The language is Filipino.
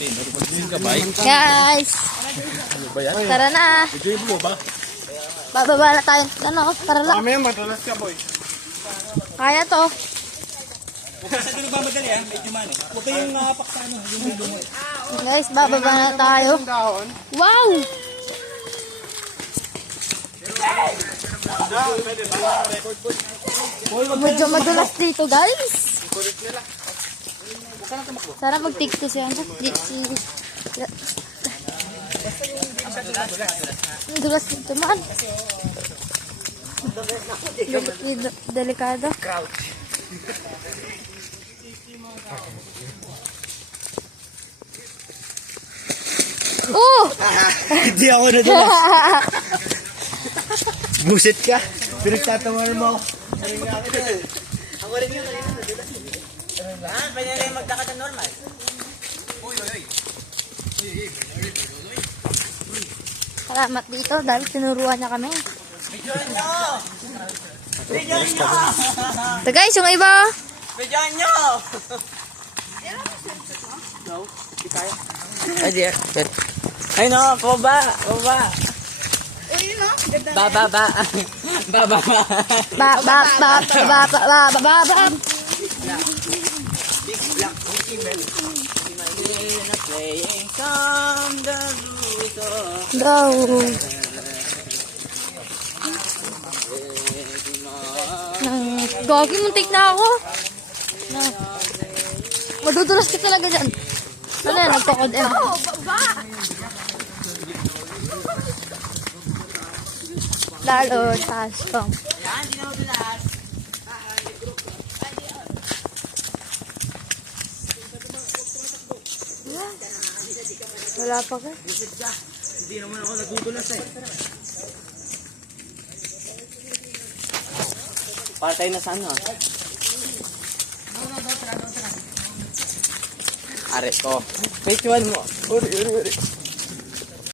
Guys, tara na. Bababa na tayo. Ano, tara lang. Kami, madalas ka, boy. Kaya to. Huwag ka sa nagmamadali ha, medyo mani. Huwag kayong paksa yung bidong. Guys, bababa na tayo. Wow! Medyo madulas dito, guys. Sana mag-tikto siya. Madulas dito man. Delikado. Oh! Hindi ako nadulas. Buset ka. Pinagtatawanan mo ako. Ako rin yun. Pwede rin magdakad ng normal. Salamat dito dahil tinuruan niya kami. Videoan nyo! Videoan nyo! So guys, yung iba. Videoan nyo! No, di kaya. Ay, di. Ay no, pababa. Pababa. Ba. Playing from the roof of Gogi, muntik na ako. Madudulas ka talaga dyan. Ano yan, nagpakod eh. Lalo, taas pang. yan, di na mabilas. Wala pa ka. Hindi naman ako nagugulas eh. Patay na sa ano? Are ko. Wait, mo. Uri.